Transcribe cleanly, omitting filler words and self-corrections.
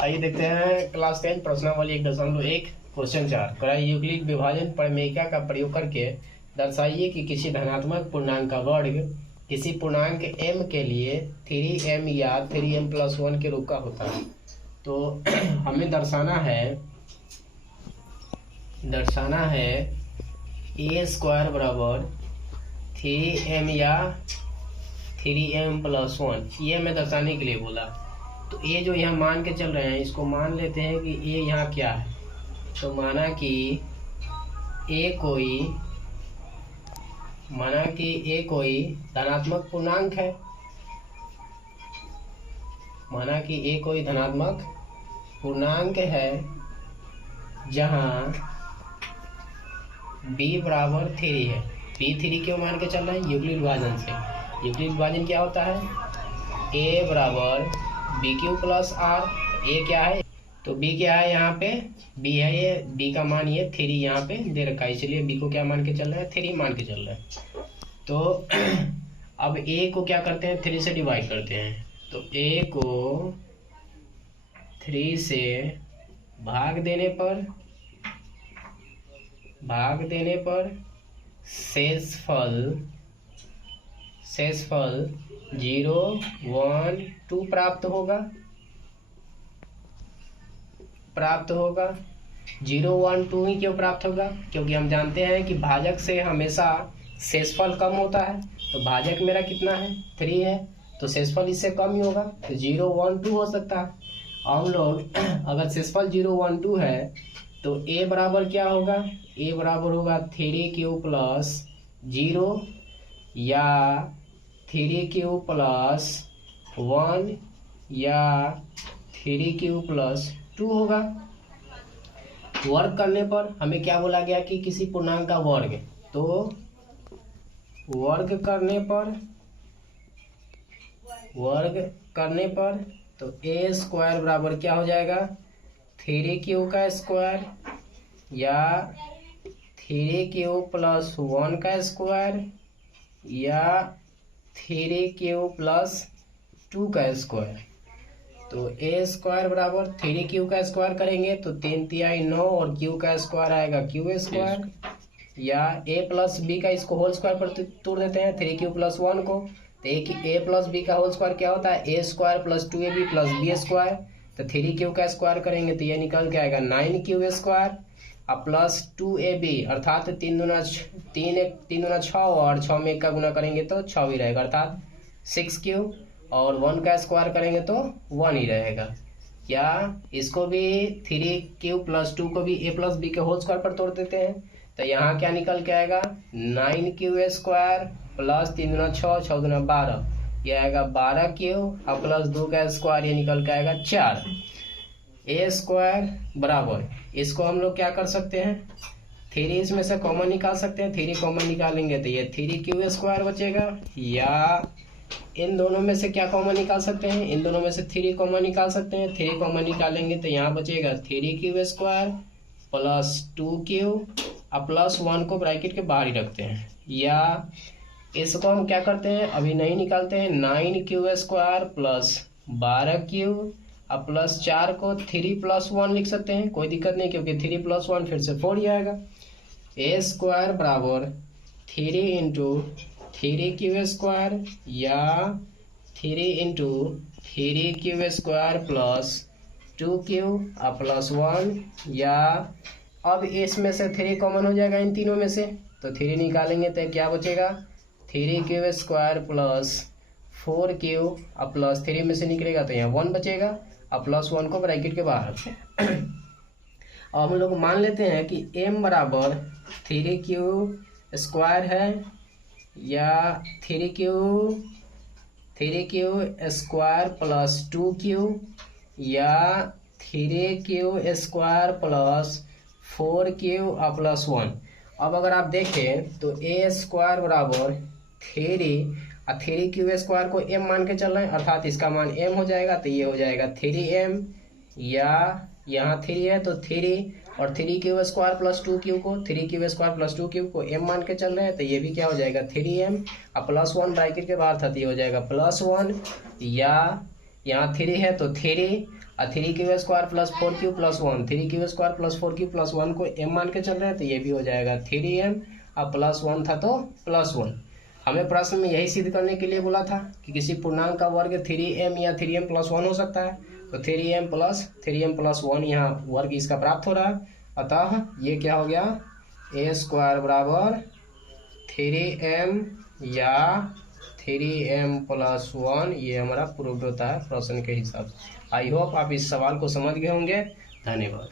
आइए देखते हैं क्लास 10 प्रश्नावली 1.1 क्वेश्चन 4 कराई यूक्लिड विभाजन प्रमेयिका का प्रयोग करके दर्शाइए कि किसी धनात्मक पूर्णांक का वर्ग किसी पूर्णांक m के लिए 3m या 3m+1 के रूप का होता है। तो हमें दर्शाना है a स्क्वायर बराबर 3m या 3m+1, ये हमें दर्शाने के लिए बोला। तो ये जो यहाँ मान के चल रहे हैं इसको मान लेते हैं कि ये यहाँ क्या है। तो माना कि ए कोई धनात्मक पूर्णांक है, माना कि ए कोई धनात्मक पूर्णांक है जहाँ b बराबर 3 है। b 3 क्यों मान के चल रहे हैं? यूक्लिड विभाजन से। यूक्लिड विभाजन क्या होता है? a बराबर BQ प्लस आर। ए क्या है? तो b क्या है? यहाँ पे b है, ये b का मान ये 3 यहाँ पे दे रखा है, इसलिए b को क्या मान के चल रहा है? 3 मान के चल रहा है। तो अब a को क्या करते हैं? 3 से डिवाइड करते हैं। तो a को 3 से भाग देने पर शेषफल 0, 1, 2 प्राप्त होगा। 0, 1, 2 ही क्यों प्राप्त होगा? क्योंकि हम जानते हैं कि भाजक से हमेशा शेषफल कम होता है। तो भाजक मेरा कितना है? 3 है, तो शेषफल इससे कम ही होगा, तो 0, 1, 2 हो सकता है। हम लोग अगर शेषफल 0, 1, 2 है तो a बराबर क्या होगा? a बराबर होगा 3q प्लस 0 या 3q प्लस 1 या 3q प्लस 2 होगा। वर्ग करने पर हमें क्या बोला गया कि किसी पूर्णांक का वर्ग, तो वर्ग करने पर तो a स्क्वायर बराबर क्या हो जाएगा? 3q का स्क्वायर या 3q प्लस 1 का स्क्वायर या 3q प्लस 2 का स्क्वायर। तो a स्क्वायर बराबर 3q का स्क्वायर करेंगे तो 3 तिहाई 9 और q का स्क्वायर आएगा q स्क्वायर, या a प्लस b का इसको होल स्क्वायर पर तोड़ देते हैं 3q प्लस 1 को। तो a प्लस b का होल स्क्वायर क्या होता है? a square plus 2ab plus b square. तो 3q का स्क्वायर करेंगे तो ये निकल के आएगा 9q स्क्वायर और प्लस 2ab, अर्थात 3 दूना 6 और 6 में 1 का गुना करेंगे तो 6 ही रहेगा, अर्थात 6q, और 1 का स्क्वायर करेंगे तो 1 ही रहेगा। या इसको भी 3q प्लस 2 को भी a प्लस b के होल स्क्वायर पर तोड़ देते हैं। तो यहाँ क्या निकल के आएगा? 9q स्क्वायर प्लस 3 दूना 6, 6 दूना 12, ये आएगा 12q और प्लस 2 का स्क्वायर, ये निकल के आएगा 4। a स्क्वायर बराबर, इसको हम लोग क्या कर सकते हैं? 3 इसमें से कॉमन निकाल सकते हैं। 3 कॉमन निकालेंगे तो ये 3q स्क्वायर बचेगा, या इन दोनों में से क्या कॉमन निकाल सकते हैं? इन दोनों में से 3 कॉमन निकाल सकते हैं। 3 कॉमन निकालेंगे तो यहाँ बचेगा 3q स्क्वायर प्लस 2q और प्लस 1 को ब्रैकेट के बाहर ही रखते हैं। या इसको हम क्या करते हैं? अभी नहीं निकालते हैं। 9q स्क्वायर प्लस 12q और प्लस 4 को 3 प्लस 1 लिख सकते हैं, कोई दिक्कत नहीं, क्योंकि 3 प्लस 1 फिर से 4 ही आएगा। a स्क्वायर बराबर 3 इंटू 3q स्क्वायर या 3 into 3q square plus 2q और प्लस 1, या अब इसमें से 3 कॉमन हो जाएगा इन तीनों में से, तो 3 निकालेंगे तो क्या बचेगा? 3q स्क्वायर प्लस 4q और प्लस 3 में से निकलेगा तो यहाँ 1 बचेगा और प्लस 1 को ब्रैकेट के बाहर रखते हैं। अब हम लोग मान लेते हैं कि m बराबर 3q स्क्वायर है या 3q स्क्वायर प्लस 2q या 3q स्क्वायर प्लस 4q और प्लस 1। अब अगर आप देखें तो a स्क्वायर बराबर 3 और 3q स्क्वायर को m मान के चल रहे हैं, अर्थात इसका मान m हो जाएगा, तो ये हो जाएगा 3m, या यहाँ 3 है तो 3 और 3q स्क्वायर प्लस 2q को 3q स्क्वायर प्लस 2q को m मान के चल रहे हैं, तो ये भी क्या हो जाएगा 3m और प्लस 1 ब्रैकेट के बाहर था तो ये हो जाएगा प्लस 1, या यहाँ 3 है तो 3 और 3 Q plus 4 Q plus 1, 3 Q plus 4 Q plus 1 को m मान के चल रहे हैं तो ये भी हो जाएगा 3m, और प्लस 1 था तो प्लस 1। हमें प्रश्न में यही सिद्ध करने के लिए बोला था कि किसी पूर्णांक का वर्ग 3m या 3m प्लस 1 हो सकता है, तो 3m प्लस 1 यहाँ वर्ग इसका प्राप्त हो रहा है। अतः ये क्या हो गया, a स्क्वायर बराबर 3m या 3m प्लस 1, ये हमारा प्रूव होता है प्रश्न के हिसाब से। आई होप आप इस सवाल को समझ गए होंगे। धन्यवाद।